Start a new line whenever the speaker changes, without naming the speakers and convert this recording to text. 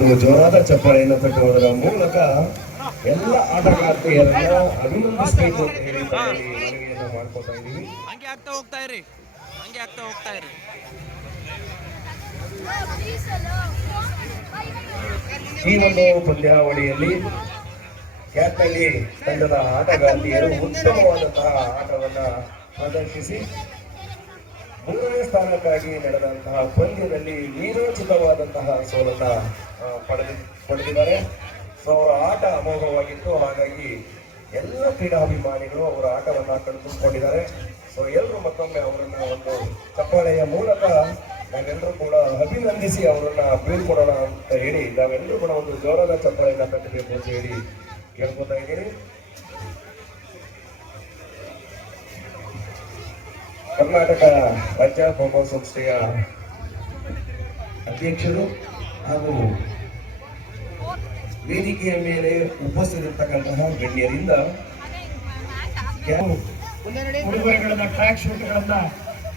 ಒಂದು ಜೋರಾದ ಚಪ್ಪಾಳೆಯನ್ನು ತಟ್ಟುವುದರ ಮೂಲಕ ಎಲ್ಲ ಆಟಗಾರ್ತಿಯರನ್ನ ಅಭಿನಂದಿಸಬೇಕು ಅಂತ ಹೇಳಿ ಮನವಿಯನ್ನ ಮಾಡ್ಕೊತಾ ಇದ್ದೀವಿ.
ಹಂಗೆ ಆಗ್ತಾ ಹೋಗ್ತಾ ಇರಿ. ಹಂಗೆ ಆಗ್ತಾ ಹೋಗ್ತಾ ಇರಿ.
ಈ ಒಂದು ಪಂದ್ಯಾವಳಿಯಲ್ಲಿ ಕ್ಯಾಪ್ನಲ್ಲಿ ತಂಡದ ಆಟಗಾರ್ತಿಯರು ಉತ್ತಮವಾದಂತಹ ಆಟವನ್ನ ಪ್ರದರ್ಶಿಸಿ ಮೂರನೇ ಸ್ಥಾನಕ್ಕಾಗಿ ನಡೆದಂತಹ ಪಂದ್ಯದಲ್ಲಿ ವೀರೋಚಿತವಾದಂತಹ ಸೋಲನ್ನ ಪಡೆದಿ, ಪಡೆದಿದ್ದಾರೆ. ಸೊ ಅವರ ಆಟ ಅಮೋಘವಾಗಿತ್ತು. ಹಾಗಾಗಿ ಎಲ್ಲ ಕ್ರೀಡಾಭಿಮಾನಿಗಳು ಅವರ ಆಟವನ್ನು ಕಳೆದುಕೊಂಡಿದ್ದಾರೆ ಸೊ ಎಲ್ಲರೂ ಮತ್ತೊಮ್ಮೆ ಅವರನ್ನ ಒಂದು ಚಪ್ಪಾಳೆಯ ಮೂಲಕ ನಾವೆಲ್ಲರೂ ಕೂಡ ಅಭಿನಂದಿಸಿ ಅವರನ್ನ ಬೀಳ್ಕೊಡೋಣ ಅಂತ ಹೇಳಿ, ನಾವೆಲ್ಲರೂ ಕೂಡ ಒಂದು ಜೋರಾದ ಚಪ್ಪಾಳೆಯನ್ನ ಕಟ್ಟಬೇಕು ಅಂತ ಹೇಳಿ ಕೇಳ್ಕೊತಾ ಇದ್ದೀನಿ. ಕರ್ನಾಟಕ ರಾಜ್ಯ ಖೋಖೋ ಸಂಸ್ಥೆಯ ಅಧ್ಯಕ್ಷರು ಹಾಗೂ ವೇದಿಕೆಯ ಮೇಲೆ ಉಪಸ್ಥಿತಿರ್ತಕ್ಕಂತಹ ಗಣ್ಯರಿಂದ ಕೆಲವು
ಉಡುಗೊರೆಗಳನ್ನ ಟ್ರ್ಯಾಕ್ ಶೂಟ್ಗಳನ್ನ